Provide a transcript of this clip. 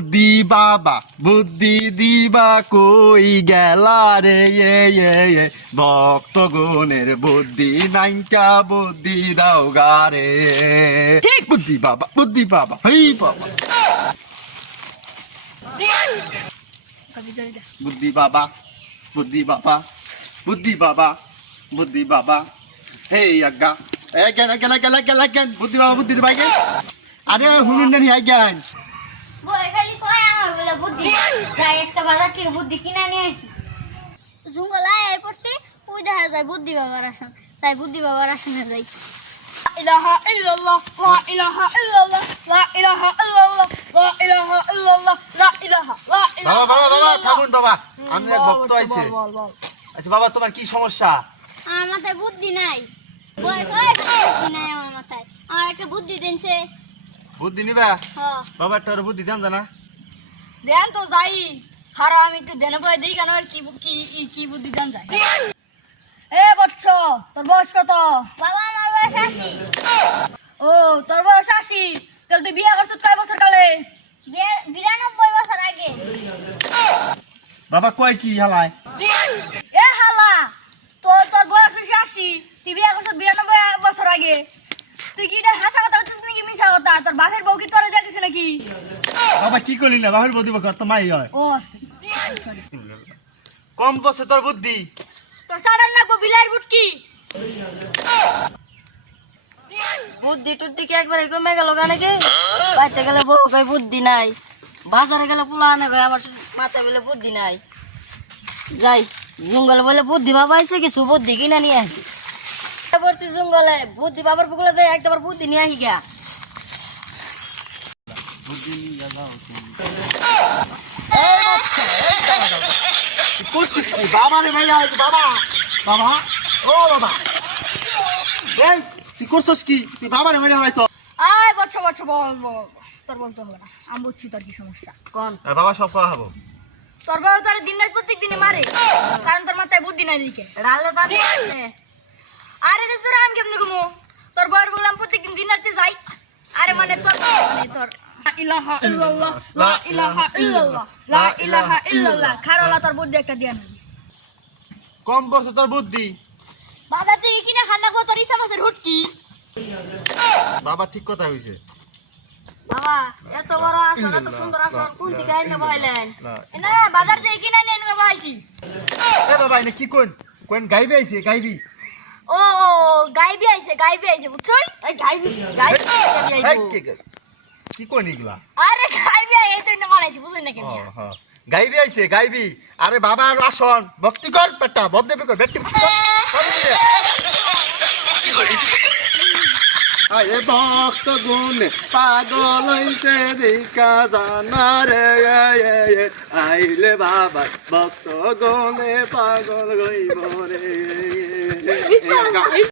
বুদ্ধি বাবা বুদ্ধি দিবা কই গেলা রে ভক্তগণের বুদ্ধি নাইকা বুদ্ধি দাও গারে ঠিক বুদ্ধি বাবা হেই বাবা বুদ্ধি বাবা বুদ্ধি বাবা বুদ্ধি বাবা বুদ্ধি বাবা হেই আজ্ঞা again বুদ্ধি বাবা বুদ্ধি ভাই আরে হুনুন নেই again বলে খালি কয় আমার বলে বুদ্ধি যাই আজকে বাজার থেকে বুদ্ধি কিনে নিয়ে আসি জঙ্গলায় আয় পড়ছে ওই দেখা যায় বুদ্ধি বাবার আসন তাই বুদ্ধি বাবার আসনে যাই ইলাহা ইল্লাল্লাহ লা ইলাহা ইল্লাল্লাহ লা ইলাহা ইল্লাল্লাহ লা ইলাহা ইল্লাল্লাহ লা ইলাহা লা ইলাহা বাবা থাকুন বাবা আমি এক ভক্ত আইছে আচ্ছা বাবা তোমার কি সমস্যা আমার মাথায় বুদ্ধি নাই বলে কয় বুদ্ধি নাই আমার মাথায় আমার একটা বুদ্ধি দেনছে বুদ্ধি নিবা হ্যাঁ বাবা একটা বুদ্ধি দেন জানা দেন তো যাই হারা আমি একটু দেনে বই দেই কেন আর কি বুদ্ধি দেন যায় এ বৎস তোর বয়স কত বাবা আমার বয়স 80 ও তোর বয়স 80 তাহলে তুই বিয়ে করছিস কয় বছর কালে 92 বছর আগে বাবা কয় কি হালায় এ হালা তোর বয়স হইছে 80 তুই বিয়ে করছিস 92 বছর আগে তুই কি এটা হাসা কথা বলছিস নাকি মিছা কথা তোর বাপের বউ কি তোরে দেখেছে নাকি বাবা কি করলি না বাবার বুদ্ধি বাবা তো মাই হয় ও আস্তে কম বসে তোর বুদ্ধি তোর সাড়ান লাগবো বিলার বুটকি বুদ্ধি টুদ্ধি কি একবার কমে গেল নাকি বাইতে গেলে বউ কই বুদ্ধি নাই বাজারে গেলে পোলা আনে কই আমার মাথায় বলে বুদ্ধি নাই যাই জঙ্গলে বলে বুদ্ধি বাবা আইছে কিছু বুদ্ধি কিনা নিয়ে আসি পড়ছি জঙ্গলে বুদ্ধি বাবার পুকুরে যাই একবার বুদ্ধি নিয়ে আসি গা করছিস কি বাবা রে ভাই বাবা বাবা ও বাবা এই তুই করছিস কি তুই বাবা রে ভাই হালাইছ আয় বচ্চ বল তোর বলতে হবে না আমি বুঝছি তোর কি সমস্যা কোন বাবা সব খাওয়া হবো তোর বাবা তোর দিন রাত প্রত্যেক দিনে মারে কারণ তোর মাথায় বুদ্ধি নাই দিকে রালে তার আরে রে তোর আমি কেমনে ঘুমো তোর বউয়ের বললাম প্রত্যেকদিন দিন রাতে যাই আরে মানে তোর লা ইলাহা ইল্লাল্লাহ লা ইলাহা ইল্লাল্লাহ লা ইলাহা ইল্লাল্লাহ খারলা তোর বুদ্ধি একটা দিয়া না কম বসে তোর বুদ্ধি বাবা তুই কিনা খান্না কো তোর ইসা মাছের হুটকি বাবা ঠিক কথা হইছে বাবা এত বড় আসন এত সুন্দর আসন কোন দিকে আইনে বহাইলেন না বাজার থেকে কিনা নিয়ে এনে বহাইছি এ বাবা এনে কি কোন গাইবে আইছে গাইবি ও গাইবি আইছে বুঝছো এই গাইবি আইবো কি কোন এগুলা আরে গাইবি এই তো না মানাইছি বুঝছেন না কেন হ্যাঁ গাইবি আইছে গাইবি আরে বাবা আর আসন ভক্তি কর পেটা বদদেবী কর ব্যক্তি আয়ে ভক্ত গুণ পাগল হইছে রিকা জানা রে আইলে বাবা ভক্ত গুণে পাগল হইব রে